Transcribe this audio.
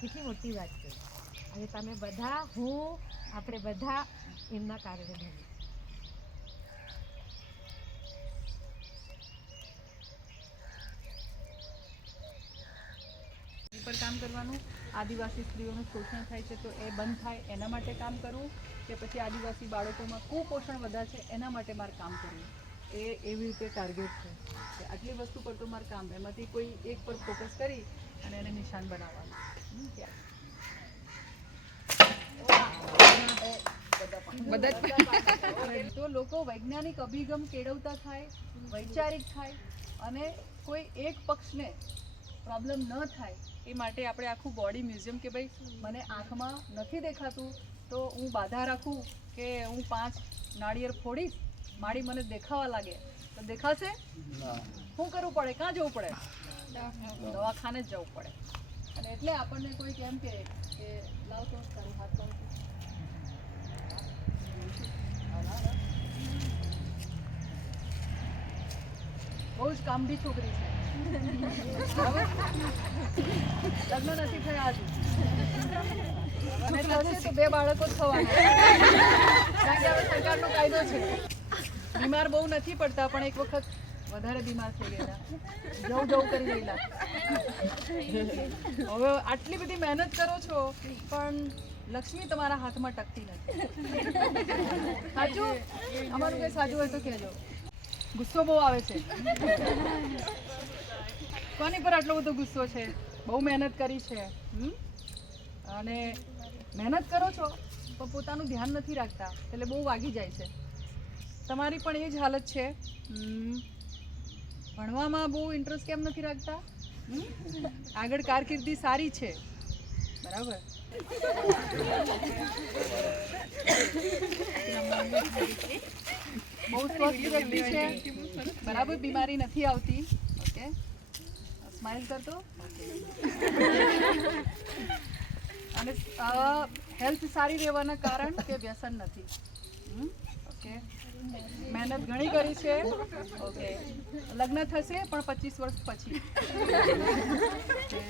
કેટલી મોટી વાત છે. અને તમે બધા, હું, આપણે બધા એમના કારણે બની. પર કામ કરવાનું, આદિવાસી સ્ત્રીઓનું શોષણ થાય છે તો એ બંધ થાય એના માટે કામ કરવું, કે પછી આદિવાસી બાળકોમાં કુપોષણ વધારે છે એના માટે મારે કામ કરવું, એ એવી રીતે ટાર્ગેટ છે કે આટલી વસ્તુ પર તો મારે કામ, એમાંથી કોઈ એક પર ફોકસ કરી અને એને નિશાન બનાવવાનું. તો લોકો વૈજ્ઞાનિક અભિગમ કેળવતા થાય, વૈચારિક થાય અને કોઈ એક પક્ષને પ્રોબ્લેમ ન થાય એ માટે આપણે આખું બોડી મ્યુઝિયમ, કે ભાઈ મને આંખમાં નથી દેખાતું તો હું બાધા રાખું કે હું 5 નાળિયેર ફોડીશ, માળી મને દેખાવા લાગે તો દેખાશે? શું કરવું પડે? ક્યાં જવું પડે? દવાખાને જ જવું પડે. અને એટલે આપણને કોઈ કેમ કે લાવ તો તારું હાથ લાવ, બહુ જ કામડી છોકરી છે, બરાબર? લગ્ન નથી થયા હજુ, અને થશે તો 2 બાળકો જ થવાના, કારણ કે હવે સરકારનો કાયદો છે. બીમાર બહુ નથી પડતા, પણ એક વખત વધારે બીમાર થઈ ગયેલા, જવું કરી ગયેલા. હવે આટલી બધી મહેનત કરો છો પણ લક્ષ્મી તમારા હાથમાં ટકતી નથી. સાચું? અમારું કંઈ સાચું હોય તો કહેજો. ગુસ્સો બહુ આવે છે. કોની પર આટલો બધો ગુસ્સો છે? બહુ મહેનત કરી છે, અને મહેનત કરો છો પણ પોતાનું ધ્યાન નથી રાખતા, એટલે બહુ વાગી જાય છે. તમારી પણ એ જ હાલત છે. ભણવામાં બહુ ઇન્ટરેસ્ટ કેમ નથી રાખતા? આગળ કારકિર્દી સારી છે, બરાબર? બહુ સ્વસ્થ વ્યક્તિ છે, બરાબર, બીમારી નથી આવતી. ઓકે, સ્માઇલ કરતો. અને હેલ્થ સારી રહેવાના કારણ કે વ્યસન નથી. ઓકે, મહેનત ઘણી કરી છે. ઓકે, લગ્ન થશે પણ 25 વર્ષ પછી.